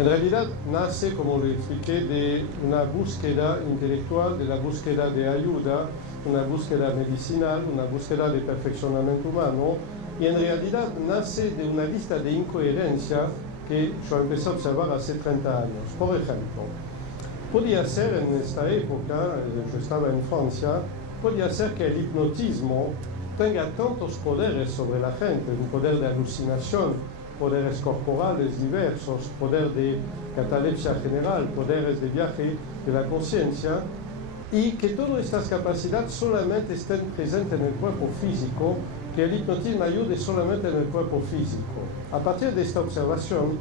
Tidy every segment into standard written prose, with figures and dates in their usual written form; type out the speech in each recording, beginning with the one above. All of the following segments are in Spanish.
En realidad nace, como lo expliqué, de una búsqueda intelectual, de la búsqueda de ayuda, una búsqueda medicinal, una búsqueda de perfeccionamiento humano, y en realidad nace de una lista de incoherencia que yo empecé a observar hace 30 años. Por ejemplo, podía ser en esta época, yo estaba en Francia, podía ser que el hipnotismo tenga tantos poderes sobre la gente, un poder de alucinación, poderes corporales diversos, poder de catalepsia general, poderes de viaje de la conciencia, y que todas estas capacidades solamente estén presentes en el cuerpo físico, que el hipnotismo ayude solamente en el cuerpo físico. A partir de esta observación,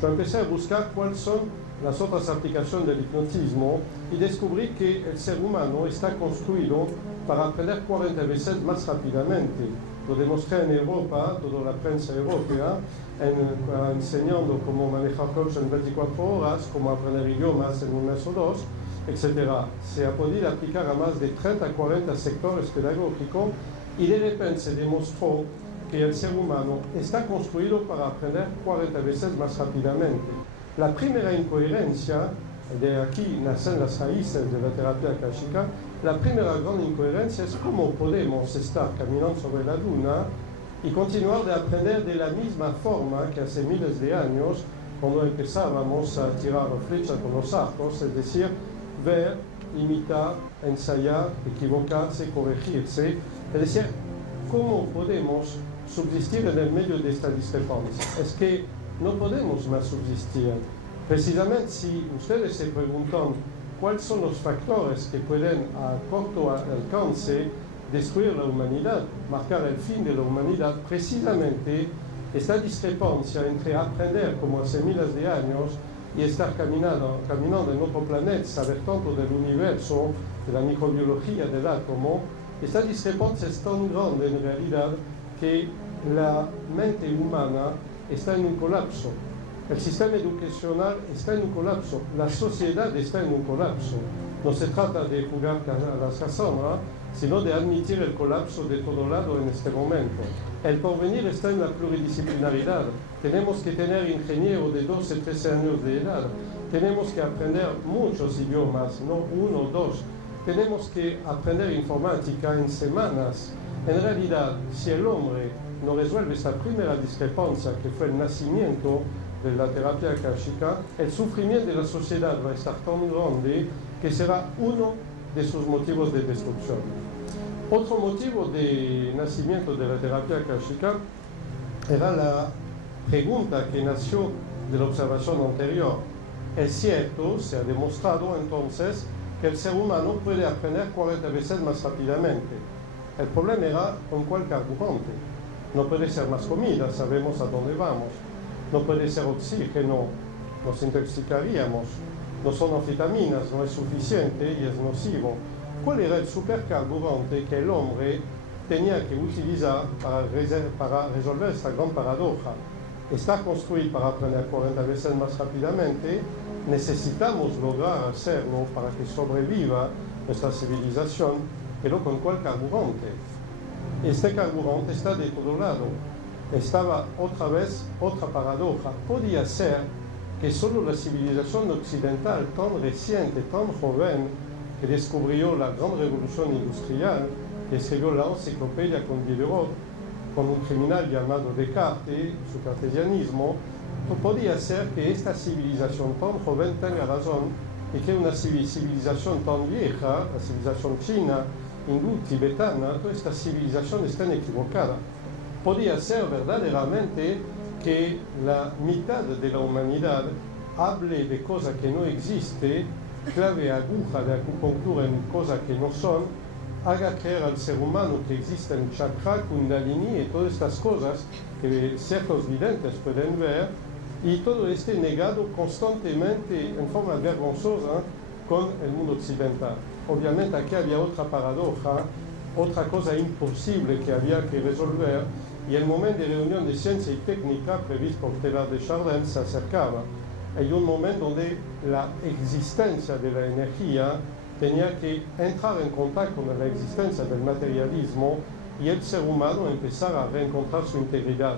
yo empecé a buscar cuáles son las otras aplicaciones del hipnotismo y descubrí que el ser humano está construido para aprender 40 veces más rápidamente. Lo demostré en Europa, toda la prensa europea, enseñando cómo manejar coach en 24 horas, cómo aprender idiomas en un mes o dos, etc. Se ha podido aplicar a más de 30 a 40 sectores pedagógicos y de repente se demostró que el ser humano está construido para aprender 40 veces más rápidamente. La primera incoherencia, de aquí nacen las raíces de la terapia akáshica, la primera gran incoherencia es cómo podemos estar caminando sobre la luna y continuar de aprender de la misma forma que hace miles de años, cuando empezábamos a tirar flechas con los arcos, es decir, ver, imitar, ensayar, equivocarse, corregirse. Es decir, ¿cómo podemos subsistir en el medio de esta discrepancia? Es que no podemos más subsistir. Precisamente si ustedes se preguntan cuáles son los factores que pueden a corto alcance destruir la humanidad, marcar el fin de la humanidad, precisamente esta discrepancia entre aprender como hace miles de años y estar caminando en otro planeta, saber tanto del universo, de la microbiología del átomo, esta discrepancia es tan grande en realidad que la mente humana está en un colapso. El sistema educacional está en un colapso, la sociedad está en un colapso. No se trata de jugar a la Cassandra, sino de admitir el colapso de todo lado en este momento. El porvenir está en la pluridisciplinaridad. Tenemos que tener ingenieros de 12, 13 años de edad. Tenemos que aprender muchos idiomas, no uno o dos. Tenemos que aprender informática en semanas. En realidad, si el hombre no resuelve esa primera discrepancia que fue el nacimiento de la terapia akáshica, el sufrimiento de la sociedad va a estar tan grande que será uno de sus motivos de destrucción. Otro motivo de nacimiento de la terapia akáshica era la pregunta que nació de la observación anterior. Es cierto, se ha demostrado entonces que el ser humano puede aprender 40 veces más rápidamente. El problema era con cuál carburante. No puede ser más comida, sabemos a dónde vamos. No puede ser oxígeno, nos intoxicaríamos. No son anfetaminas, no es suficiente y es nocivo. ¿Cuál era el supercarburante que el hombre tenía que utilizar para resolver esta gran paradoja? Está construido para aprender 40 veces más rápidamente. Necesitamos lograr hacerlo para que sobreviva nuestra civilización, pero ¿con cuál carburante? Este carburante está de todo lado. Estaba otra vez otra paradoja. Podía ser que solo la civilización occidental tan reciente, tan joven, que descubrió la gran revolución industrial, que escribió la enciclopedia con Diderot, con un criminal llamado Descartes, su cartesianismo, podía ser que esta civilización tan joven tenga razón y que una civilización tan vieja, la civilización china, hindú, tibetana, todas estas civilizaciones están equivocadas. Podía ser verdaderamente que la mitad de la humanidad hable de cosas que no existen, clave aguja de acupuntura en cosas que no son, haga creer al ser humano que existen chakra, kundalini y todas estas cosas que ciertos videntes pueden ver, y todo esté negado constantemente en forma vergonzosa con el mundo occidental. Obviamente aquí había otra paradoja, otra cosa imposible que había que resolver, y el momento de reunión de ciencia y técnica previsto por Teilhard de Chardin se acercaba. Hay un momento donde la existencia de la energía tenía que entrar en contacto con la existencia del materialismo y el ser humano empezar a reencontrar su integridad.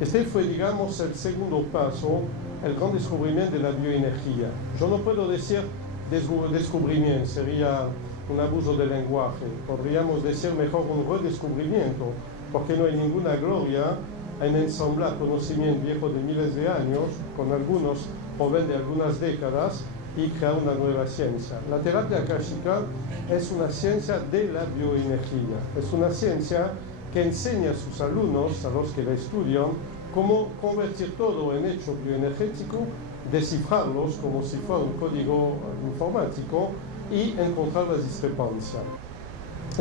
Este fue, digamos, el segundo paso, el gran descubrimiento de la bioenergía. Yo no puedo decir descubrimiento, sería un abuso del lenguaje. Podríamos decir mejor un redescubrimiento, porque no hay ninguna gloria en ensamblar conocimiento viejo de miles de años con algunos jóvenes de algunas décadas y crear una nueva ciencia. La terapia akáshica es una ciencia de la bioenergía, es una ciencia que enseña a sus alumnos, a los que la estudian, cómo convertir todo en hecho bioenergético, descifrarlos como si fuera un código informático y encontrar las discrepancias.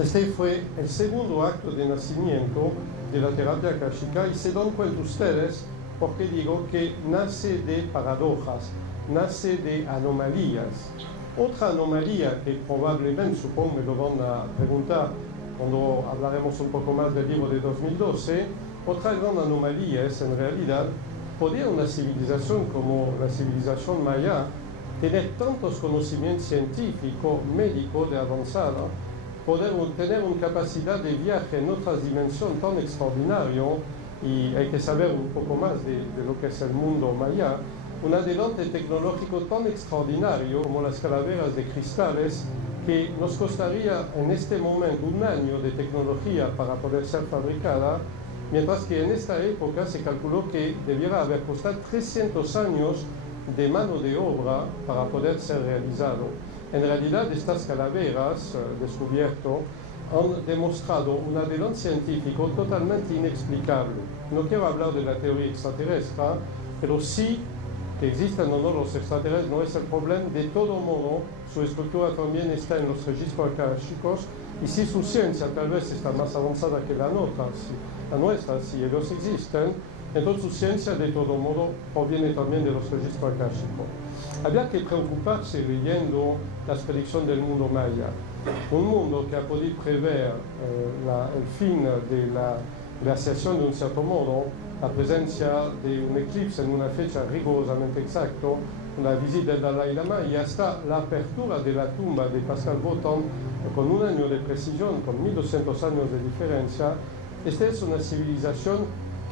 Este fue el segundo acto de nacimiento de la terapia akáshica y se dan cuenta ustedes porque digo que nace de paradojas, nace de anomalías. Otra anomalía que probablemente, supongo, me lo van a preguntar cuando hablaremos un poco más del libro de 2012, otra gran anomalía es en realidad, ¿podría una civilización como la civilización maya tener tantos conocimientos científicos, médicos de avanzada, poder tener una capacidad de viaje en otras dimensiones tan extraordinario, y hay que saber un poco más de lo que es el mundo maya, un adelante tecnológico tan extraordinario como las calaveras de cristales que nos costaría en este momento un año de tecnología para poder ser fabricada, mientras que en esta época se calculó que debiera haber costado 300 años de mano de obra para poder ser realizado. En realidad, estas calaveras descubiertas han demostrado un adelante científico totalmente inexplicable. No quiero hablar de la teoría extraterrestre, pero sí que existan o no los extraterrestres no es el problema. De todo modo, su estructura también está en los registros akáshicos, y si su ciencia tal vez está más avanzada que la nuestra, si ellos existen, entonces su ciencia de todo modo proviene también de los registros akáshicos. Había que preocuparse leyendo las predicciones del mundo maya, un mundo que ha podido prever el fin de la glaciación de un cierto modo, la presencia de un eclipse en una fecha rigurosamente exacta, la visita del Dalai Lama y hasta la apertura de la tumba de Pascal Boton con un año de precisión, con 1200 años de diferencia. Esta es una civilización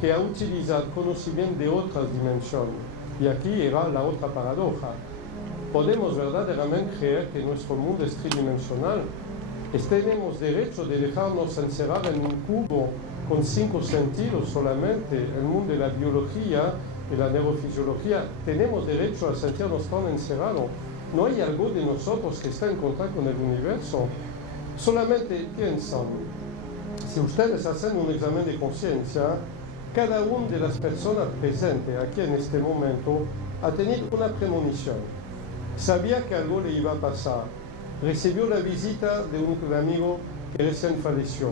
que ha utilizado conocimiento de otras dimensiones. Y aquí era la otra paradoja. Podemos verdaderamente creer que nuestro mundo es tridimensional. Tenemos derecho de dejarnos encerrar en un cubo con 5 sentidos solamente. El mundo de la biología y la neurofisiología, tenemos derecho a sentirnos tan encerrados. No hay algo de nosotros que está en contacto con el universo. Solamente piensan, si ustedes hacen un examen de conciencia, cada una de las personas presentes aquí en este momento ha tenido una premonición. Sabía que algo le iba a pasar. Recibió la visita de un amigo que recién falleció.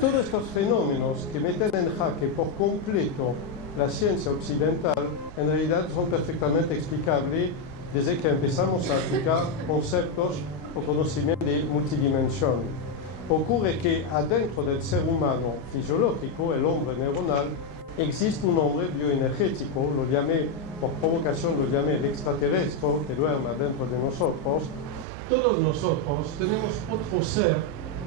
Todos estos fenómenos que meten en jaque por completo la ciencia occidental, en realidad son perfectamente explicables desde que empezamos a aplicar conceptos o conocimientos de multidimensión. Ocurre que adentro del ser humano fisiológico, el hombre neuronal, existe un hombre bioenergético, lo llamé, por provocación lo llamé el extraterrestre, que duerme dentro de nosotros. Todos nosotros tenemos otro ser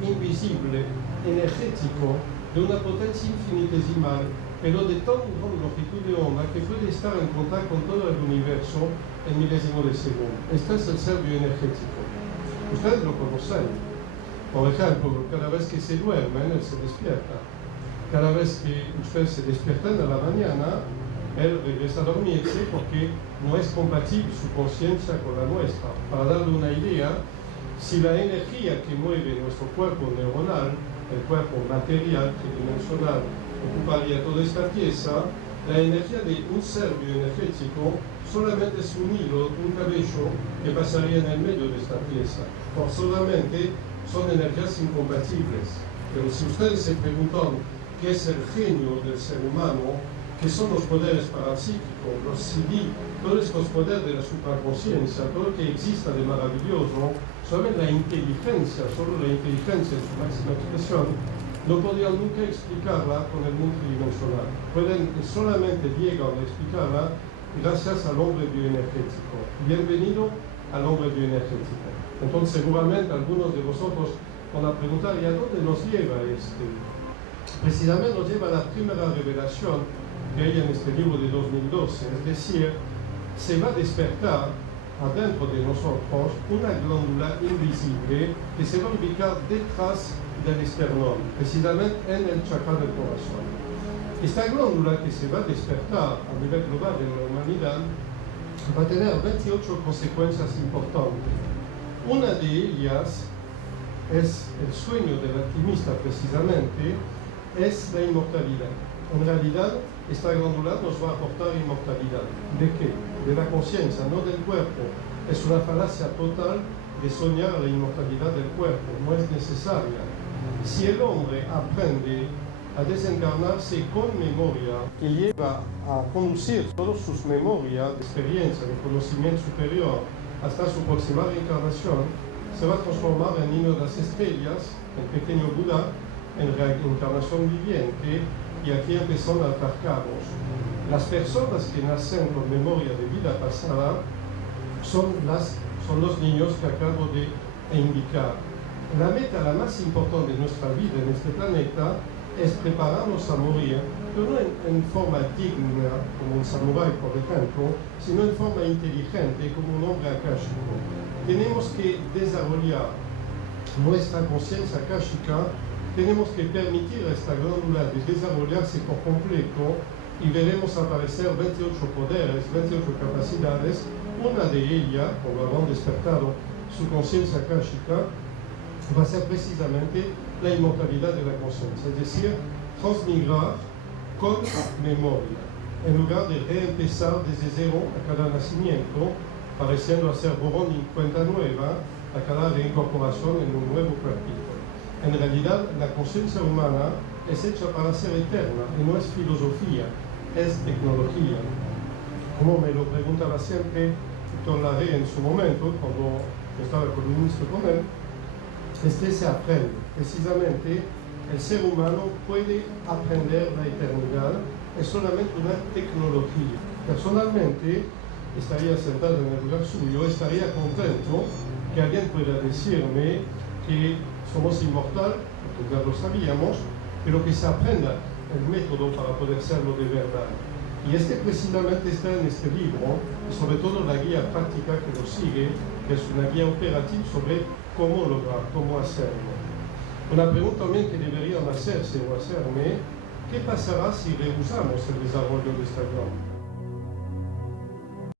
invisible, energético, de una potencia infinitesimal, pero de tan gran longitud de onda que puede estar en contacto con todo el universo en milésimo de segundo. Este es el ser bioenergético. Ustedes lo conocen. Por ejemplo, cada vez que se duermen, él se despierta. Cada vez que ustedes se despiertan a la mañana, él regresa a dormirse porque no es compatible su conciencia con la nuestra. Para darle una idea, si la energía que mueve nuestro cuerpo neuronal, el cuerpo material tridimensional, ocuparía toda esta pieza, la energía de un ser bioenergético solamente es un hilo, un cabello que pasaría en el medio de esta pieza. Por solamente son energías incompatibles. Pero si ustedes se preguntan qué es el genio del ser humano, qué son los poderes parapsíquicos, los CD, todos estos poderes de la supraconciencia, todo lo que exista de maravilloso, solamente la inteligencia, solo la inteligencia en su máxima expresión, no podrían nunca explicarla con el mundo tridimensional. Solamente llegan a explicarla gracias al hombre bioenergético. Bienvenido al hombre bioenergético. Entonces, seguramente algunos de vosotros van a preguntar, ¿y a dónde nos lleva este? Precisamente nos lleva a la primera revelación que hay en este libro de 2012, es decir, se va a despertar adentro de nosotros una glándula invisible que se va a ubicar detrás del esternón, precisamente en el chakra del corazón. Esta glándula que se va a despertar a nivel global en la humanidad va a tener 28 consecuencias importantes. Una de ellas es el sueño del alquimista, precisamente, es la inmortalidad. En realidad, esta glándula nos va a aportar inmortalidad. ¿De qué? De la conciencia, no del cuerpo. Es una falacia total de soñar la inmortalidad del cuerpo, no es necesaria. Si el hombre aprende a desencarnarse con memoria, que lleva a conducir todas sus memorias de experiencia, de conocimiento superior, hasta su próxima reencarnación, se va a transformar en niño de las estrellas, en pequeño Buda, en reencarnación viviente, y aquí empiezan a atar cabos. Las personas que nacen con memoria de vida pasada son los niños que acabo de indicar. La meta, la más importante de nuestra vida en este planeta, es prepararnos a morir, pero no en forma digna, como un samurái, por ejemplo, sino en forma inteligente, como un hombre akáshico. Tenemos que desarrollar nuestra conciencia akáshica, tenemos que permitir a esta glándula de desarrollarse por completo y veremos aparecer 28 poderes, 28 capacidades. Una de ellas, cuando habrán despertado su conciencia akáshica, va a ser precisamente la inmortalidad de la conciencia, es decir, transmigrar con memoria, en lugar de reempezar desde cero a cada nacimiento, pareciendo hacer borrón y cuenta nueva a cada reincorporación en un nuevo cuerpito. En realidad, la conciencia humana es hecha para ser eterna y no es filosofía, es tecnología. Como me lo preguntaba siempre Víctor Larrey en su momento, cuando estaba columnista con él, se aprende. Precisamente, el ser humano puede aprender la eternidad, es solamente una tecnología. Personalmente, estaría sentado en el lugar suyo, estaría contento que alguien pueda decirme que somos inmortales, porque ya lo sabíamos, pero que se aprenda el método para poder serlo de verdad. Y precisamente está en este libro, y sobre todo la guía práctica que lo sigue, que es una guía operativa sobre cómo lograr, cómo hacerlo. Una pregunta también que deberían hacerse o hacerme, ¿qué pasará si rehusamos el desarrollo de esta glándula?